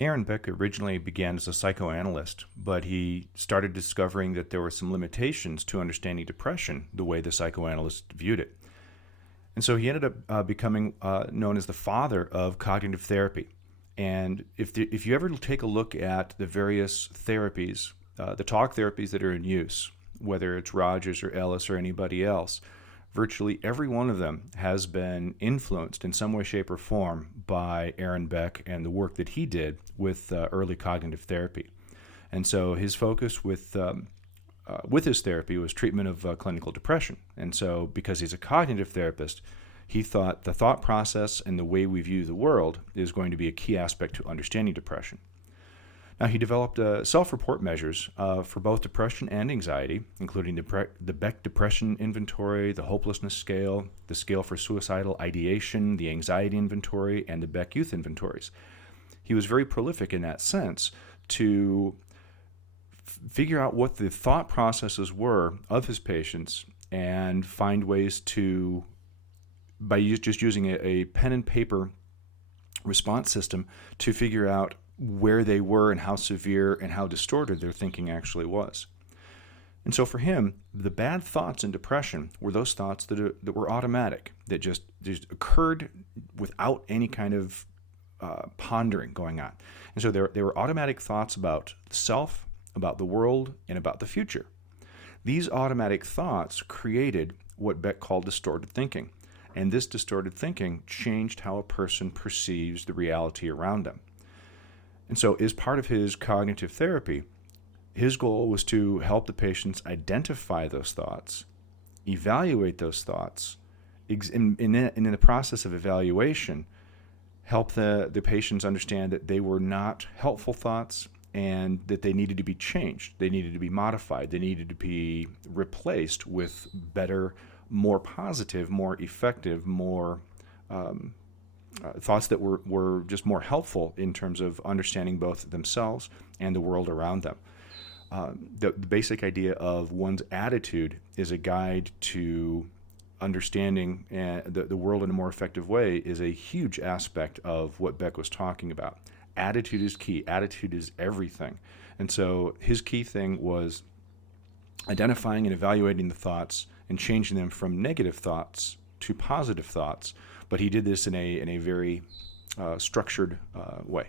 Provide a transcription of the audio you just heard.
Aaron Beck originally began as a psychoanalyst, but he started discovering that there were some limitations to understanding depression the way the psychoanalyst viewed it. And so he ended up becoming known as the father of cognitive therapy. And if you ever take a look at the various therapies, the talk therapies that are in use, whether it's Rogers or Ellis or anybody else, virtually every one of them has been influenced in some way, shape, or form by Aaron Beck and the work that he did with early cognitive therapy. And so his focus with his therapy was treatment of clinical depression. And so because he's a cognitive therapist, he thought the thought process and the way we view the world is going to be a key aspect to understanding depression. Now, he developed self-report measures for both depression and anxiety, including the Beck Depression Inventory, the Hopelessness Scale, the Scale for Suicidal Ideation, the Anxiety Inventory, and the Beck Youth Inventories. He was very prolific in that sense to figure out what the thought processes were of his patients and find ways to, by just using a pen and paper response system, to figure out where they were and how severe and how distorted their thinking actually was. And so for him, the bad thoughts in depression were those thoughts that were automatic, that just occurred without any kind of pondering going on. And so they were automatic thoughts about self, about the world, and about the future. These automatic thoughts created what Beck called distorted thinking. And this distorted thinking changed how a person perceives the reality around them. And so as part of his cognitive therapy, his goal was to help the patients identify those thoughts, evaluate those thoughts, and in the process of evaluation, help the patients understand that they were not helpful thoughts and that they needed to be changed. They needed to be modified. They needed to be replaced with better, more positive, more effective, more thoughts that were just more helpful in terms of understanding both themselves and the world around them. The basic idea of one's attitude is a guide to understanding the world in a more effective way is a huge aspect of what Beck was talking about. Attitude is key. Attitude is everything. And so his key thing was identifying and evaluating the thoughts and changing them from negative thoughts to positive thoughts. But he did this in a very structured way.